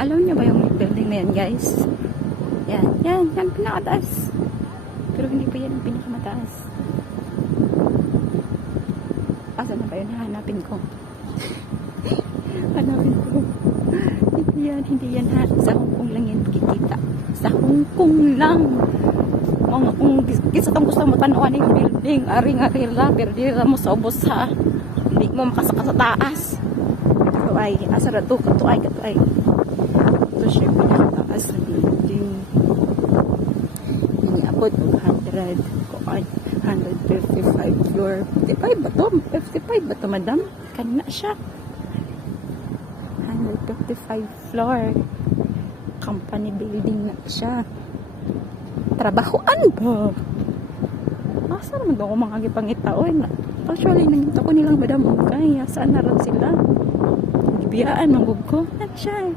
Alam niyo ba yung building na yan, guys? Yan, pinakataas. Pero hindi pa yan yung pinakamataas. Asa na ba yun? Hanapin ko. Hanapin ko. Hindi yan ha. Sa Hong Kong lang yan makikita. Sa Hong Kong lang. Kung kisa tong gusto mo tanawan yung building, ari-ari lang, pero di mo sa ubos ha. Hindi mo makasaka sa taas. Katuay, asa na to, katuay. Ito siya yung pinakataas na building. Iniabot 155 floor. 55 ba to? 55 ba to, madam? Kanina siya. 155 floor. Company building na siya. Trabahoan ba? Asa naman daw ako mga gipangitaon? Actually, nangita ko nilang madam. Kaya, saan na rin sila? Gibiyaan, manggug ko. Yan siya,